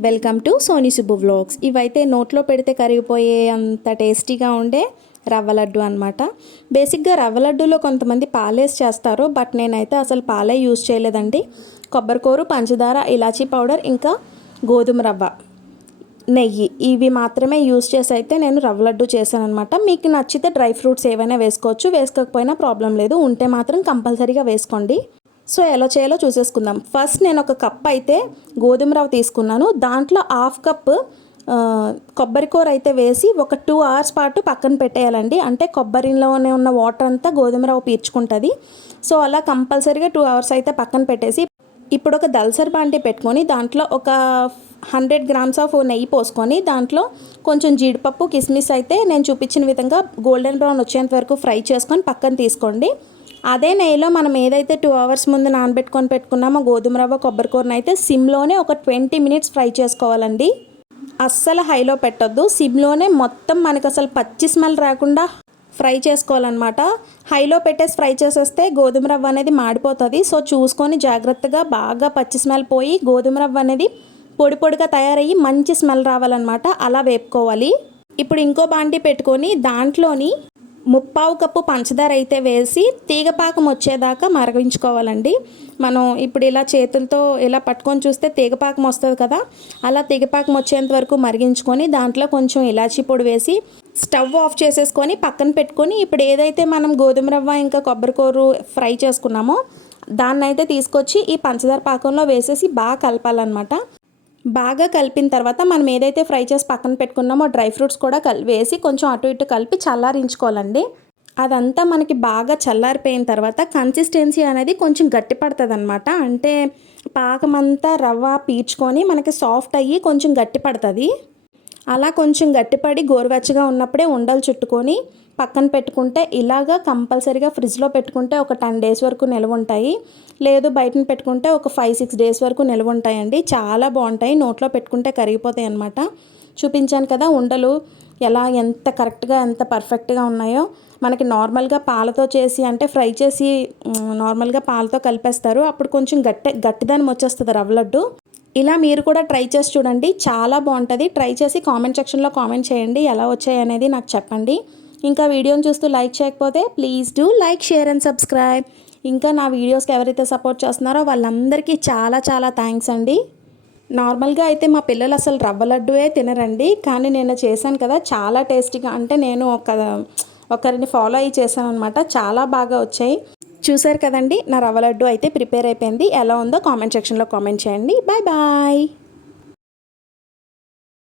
Welcome to Sony Subbu vlogs. ఇవైతే నోట్లో పెడితే కరిగిపోయే అంత టేస్టీగా ఉండే రవ్వ లడ్డు అనమాట. బేసిక్గా రవ్వ లడ్డూలో కొంతమంది పాలేసి చేస్తారు, బట్ నేనైతే అసలు పాలే యూజ్ చేయలేదండి. కొబ్బరికూరు, పంచదార, ఇలాచీ పౌడర్, ఇంకా గోధుమ రవ్వ, నెయ్యి, ఇవి మాత్రమే యూజ్ చేసి అయితే నేను రవ్వ లడ్డు చేశాను అనమాట. మీకు నచ్చితే డ్రై ఫ్రూట్స్ ఏవైనా వేసుకోవచ్చు, వేసుకోకపోయినా ప్రాబ్లం లేదు, ఉంటే మాత్రం కంపల్సరీగా వేసుకోండి. సో ఎలా చేయాలో చూసేసుకుందాం. ఫస్ట్ నేను ఒక కప్ అయితే గోధుమ రవ్వ తీసుకున్నాను. దాంట్లో హాఫ్ కప్ కొబ్బరికూర అయితే వేసి ఒక 2 hours పాటు పక్కన పెట్టేయాలండి. అంటే కొబ్బరిలోనే ఉన్న వాటర్ అంతా గోధుమ రవ్వ పీల్చుకుంటుంది. సో అలా కంపల్సరీగా 2 hours అయితే పక్కన పెట్టేసి ఇప్పుడు ఒక దల్సర్ బాండి పెట్టుకొని దాంట్లో ఒక 100 grams ఆఫ్ నెయ్యి పోసుకొని దాంట్లో కొంచెం జీడిపప్పు, కిస్మిస్ అయితే నేను చూపించిన విధంగా గోల్డెన్ బ్రౌన్ వచ్చేంత వరకు ఫ్రై చేసుకొని పక్కన తీసుకోండి. అదే నెయ్యిలో మనం ఏదైతే 2 hours ముందు నానబెట్టుకొని పెట్టుకున్నామో గోధుమ రవ్వ, కొబ్బరికూరను అయితే సిమ్లోనే ఒక 20 minutes ఫ్రై చేసుకోవాలండి. అస్సలు హైలో పెట్టొద్దు, సిమ్లోనే మొత్తం మనకు అసలు పచ్చి స్మెల్ రాకుండా ఫ్రై చేసుకోవాలన్నమాట. హైలో పెట్టేసి ఫ్రై చేసేస్తే గోధుమ రవ్వ అనేది మాడిపోతుంది. సో చూసుకొని జాగ్రత్తగా బాగా పచ్చి స్మెల్ పోయి గోధుమ రవ్వ అనేది పొడి పొడిగా తయారయ్యి మంచి స్మెల్ రావాలన్నమాట. అలా వేపుకోవాలి. ఇప్పుడు ఇంకో బాండి పెట్టుకొని దాంట్లోని 3/4 కప్పు పంచదార అయితే వేసి తీగపాకం వచ్చేదాకా మరిగించుకోవాలండి. మనం ఇప్పుడు ఇలా చేతులతో ఇలా పట్టుకొని చూస్తే తీగపాకం వస్తుంది కదా, అలా తీగపాకం వచ్చేంత వరకు మరిగించుకొని దాంట్లో కొంచెం ఇలాచీ పొడి వేసి స్టవ్ ఆఫ్ చేసేసుకొని పక్కన పెట్టుకొని ఇప్పుడు ఏదైతే మనం గోధుమ రవ్వ ఇంకా కొబ్బరికూర ఫ్రై చేసుకున్నామో దాన్ని అయితే తీసుకొచ్చి ఈ పంచదార పాకంలో వేసేసి బాగా కలపాలన్నమాట. బాగా కలిపిన తర్వాత మనం ఏదైతే ఫ్రై చేసి పక్కన పెట్టుకున్నామో డ్రై ఫ్రూట్స్ కూడా వేసి కొంచెం అటు ఇటు కలిపి చల్లారించుకోవాలండి. అదంతా మనకి బాగా చల్లారిపోయిన తర్వాత కన్సిస్టెన్సీ అనేది కొంచెం గట్టి పడుతుంది అనమాట. అంటే పాకమంతా రవ్వ పీల్చుకొని మనకి సాఫ్ట్ అయ్యి కొంచెం గట్టి పడుతుంది. అలా కొంచెం గట్టిపడి గోరువెచ్చగా ఉన్నప్పుడే ఉండలు చుట్టుకొని పక్కన పెట్టుకుంటే ఇలాగా కంపల్సరీగా ఫ్రిడ్జ్లో పెట్టుకుంటే ఒక 10 days వరకు నిల్వ ఉంటాయి. లేదు బయటను పెట్టుకుంటే ఒక 5-6 days వరకు నిల్వ ఉంటాయండి. చాలా బాగుంటాయి, నోట్లో పెట్టుకుంటే కరిగిపోతాయి అన్నమాట. చూపించాను కదా ఉండలు ఎలా ఎంత కరెక్ట్గా ఎంత పర్ఫెక్ట్గా ఉన్నాయో. మనకి నార్మల్గా పాలతో చేసి అంటే ఫ్రై చేసి నార్మల్గా పాలతో కలిపేస్తారు, అప్పుడు కొంచెం గట్టిదనం వచ్చేస్తుంది రవ్వ లడ్డు. ఇలా మీరు కూడా ట్రై చేసి చూడండి, చాలా బాగుంటుంది. ట్రై చేసి కామెంట్ సెక్షన్లో కామెంట్ చేయండి ఎలా వచ్చాయి అనేది నాకు చెప్పండి. ఇంకా వీడియోని చూస్తూ లైక్ చేయకపోతే please do like, share and subscribe. ఇంకా నా వీడియోస్కి ఎవరైతే సపోర్ట్ చేస్తున్నారో వాళ్ళందరికీ చాలా చాలా థ్యాంక్స్ అండి. నార్మల్గా అయితే మా పిల్లలు అసలు రవ్వ లడ్డుయే తినరండి, కానీ నేను చేశాను కదా చాలా టేస్టీగా. అంటే నేను ఒకరిని ఫాలో అయ్యి చేశాను అనమాట, చాలా బాగా వచ్చాయి. చూసారు కదండి, నా రవ్వ లడ్డు అయితే ప్రిపేర్ అయిపోయింది. ఎలా ఉందో కామెంట్ సెక్షన్లో కామెంట్ చేయండి. Bye bye.